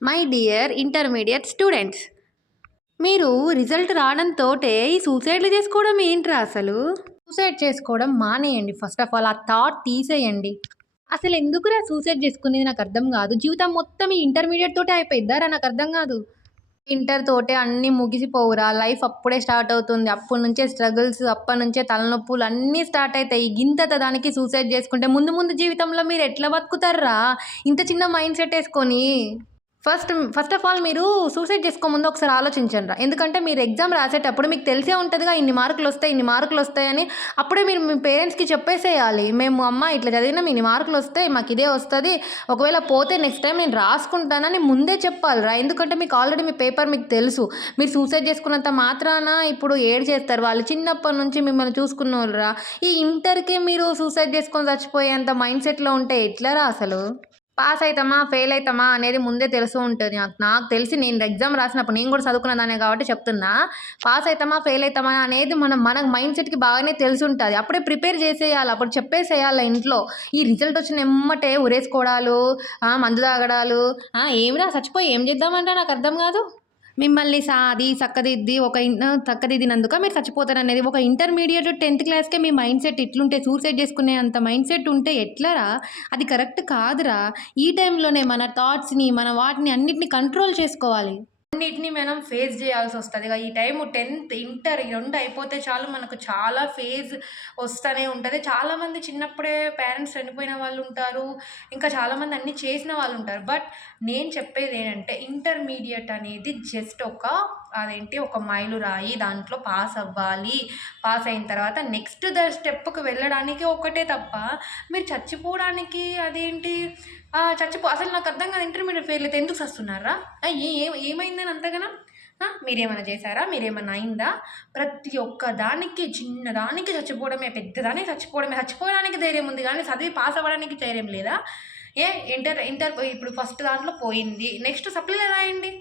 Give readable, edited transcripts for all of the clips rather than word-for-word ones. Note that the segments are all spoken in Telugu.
మై డియర్ ఇంటర్మీడియట్ స్టూడెంట్స్, మీరు రిజల్ట్ రావడంతోటే ఈ సూసైడ్‌లు చేసుకోవడం ఏంట్రా అసలు? సూసైడ్ చేసుకోవడం మానేయండి. ఫస్ట్ ఆఫ్ ఆల్ ఆ థాట్ తీసేయండి. అసలెందుకురా సూసైడ్ చేసుకునేది నాకర్థం గాదు. జీవితం మొత్తం ఈ ఇంటర్మీడియేట్ తోటే అయిపోయిద్దారా? నాకర్థం గాదు. ఇంటర్ తోటే అన్నీ ముగిసిపోవురా. లైఫ్ అప్పుడే స్టార్ట్ అవుతుంది. అప్పటి నుంచే స్ట్రగుల్స్, అప్పటినుంచే తలనొప్పులు అన్నీ స్టార్ట్ అయితాయి. గింతంత దానికి సూసైడ్ చేసుకుంటే ముందు ముందు జీవితంలో మీరెట్లా బతుకుతార్రా? ఇంత చిన్న మైండ్ సెట్ ఏసుకొని. ఫస్ట్ ఆఫ్ ఆల్ మీరు సూసైడ్ చేసుకోముందు ఒకసారి ఆలోచించండిరా. ఎందుకంటే మీరు ఎగ్జామ్ రాసేటప్పుడు మీకు తెలిసే ఉంటదిగా ఇన్ని మార్కులొస్తాయి, ఇన్ని మార్కులొస్తాయని. అప్పుడే మీరు మీ పేరెంట్స్‌కి చెప్పేసేయాలి. మేము అమ్మ ఇట్లా చదివినాం, ఇన్ని మార్కులొస్తాయి, మాకిదే వస్తది. ఒకవేళ పోతే నెక్స్ట్ టైమ్ నేను రాసుకుంటానని ముందే చెప్పాలిరా. ఎందుకంటే మీకు ఆల్రెడీ మీ పేపర్ మీకు తెలుసు. మీరు సూసైడ్ చేసుకున్నంత మాత్రాన ఇప్పుడు ఏడ్చేస్తారు. వాళ్ళు చిన్నప్పటి నుంచి మిమ్మల్ని చూసుకున్నోళ్ళురా. ఈ ఇంటర్‌కే మీరు సూసైడ్ చేసుకొని చచ్చిపోయేంత మైండ్ సెట్‌లో ఉంటే ఎట్లరా అసలు? పాస్ అయితామా? ఫెయిల్ అయితామా? అనేది ముందే తెలుస్తూ ఉంటది. నాకు తెలిసి నేను ఎగ్జామ్ రాసినప్పుడు నేను కూడా చదువుకున్న దాన్నే కాబట్టి చెప్తున్నా. పాస్ అయితామా? ఫెయిల్ అయితామా? అనేది మన మైండ్ సెట్‌కి బాగానే తెలిసుంటది. అప్పుడే ప్రిపేర్ చేసేయాలి. అప్పుడు చెప్పేసేయాలి ఇంట్లో. ఈ రిజల్ట్ వచ్చిన ఎమ్మటే ఉరేసుకోవడాలు, మందు తాగడాలు, ఏమిరా చచ్చిపోయి ఏం చేద్దామంట నాకర్థం కాదు. మిమ్మల్ని సాది చక్కదిద్దినందుక మీరు చచ్చిపోతారనేది. ఒక ఇంటర్మీడియేట్ 10థ్ క్లాస్‌కే మీ మైండ్ సెట్ ఇట్లుంటే సూసైడ్ చేసుకునే అంత మైండ్ సెట్ ఉంటే ఎట్లరా? అది కరెక్ట్ కాదురా. ఈ టైంలోనే మన థాట్స్‌ని, మన వాటిని అన్నిటిని కంట్రోల్ చేసుకోవాలి. అన్నిటిని మనం ఫేస్ చేయాల్సొస్తది. ఈ టైము 10థ్, ఇంటర్ ఈ 2 అయిపోతే చాలు మనకు చాలా ఫేజ్ వస్తూనే ఉంటది. చాలామంది చిన్నప్పుడే పేరెంట్స్ చనిపోయిన వాళ్ళుంటారు. ఇంకా చాలామంది అన్నీ చేసిన వాళ్ళుంటారు. బట్ నేను చెప్పేదేంటంటే ఇంటర్మీడియేట్ అనేది జస్ట్ ఒక మైలురాయి. దాంట్లో పాస్ అవ్వాలి. పాస్ అయిన తర్వాత నెక్స్ట్ స్టెప్‌కి వెళ్ళడానికి ఒకటే తప్ప మీరు చచ్చిపోవడానికి అదేంటి అసలు నాకర్థం కాదు. ఇంటర్మీడియేట్ ఫెయిల్ అయితే ఎందుకు సస్తున్నార్రా? ఏమైందని అంతగనం? మీరేమన్నా చేశారా? మీరేమన్నా అయిందా? ప్రతి ఒక్క దానికి చిన్నదానికి చచ్చిపోవడమే, పెద్దదానికి చచ్చిపోవడమే. చచ్చిపోవడానికి ధైర్యం ఉంది గానీ చదివి పాస్ అవ్వడానికి ధైర్యం లేదా? ఏ ఇంటర్ ఇంటర్ ఇప్పుడు ఫస్ట్ దాంట్లో పోయింది. నెక్స్ట్ సప్లీలో రాయండి.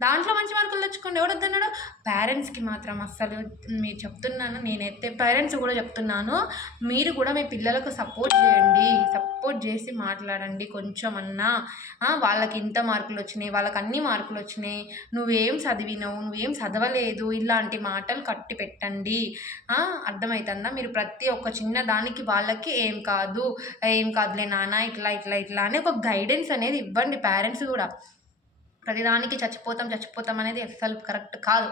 దాంట్లో మంచి మార్కులు తెచ్చుకోండి. ఎవడొద్దన్నాడు? పేరెంట్స్‌కి మాత్రం అస్సలు మీరు చెప్తున్నాను, నేనైతే పేరెంట్స్ కూడా చెప్తున్నాను. మీరు కూడా మీ పిల్లలకు సపోర్ట్ చేయండి. సపోర్ట్ చేసి మాట్లాడండి కొంచెమన్నా. వాళ్ళకి ఇంత మార్కులొచ్చినాయి, వాళ్ళకి అన్ని మార్కులొచ్చినాయి, నువ్వేం చదివినవు, నువ్వేం చదవలేదు, ఇలాంటి మాటలు కట్టి పెట్టండి. అర్థమైతుందా? మీరు ప్రతి ఒక్క చిన్న దానికి వాళ్ళకి ఏం కాదులే నాన్న ఇట్లా అని ఒక గైడెన్స్ అనేది ఇవ్వండి పేరెంట్స్ కూడా. ప్రతిదానికి చచ్చిపోతాం అనేది అస్సలు కరెక్ట్ కాదు.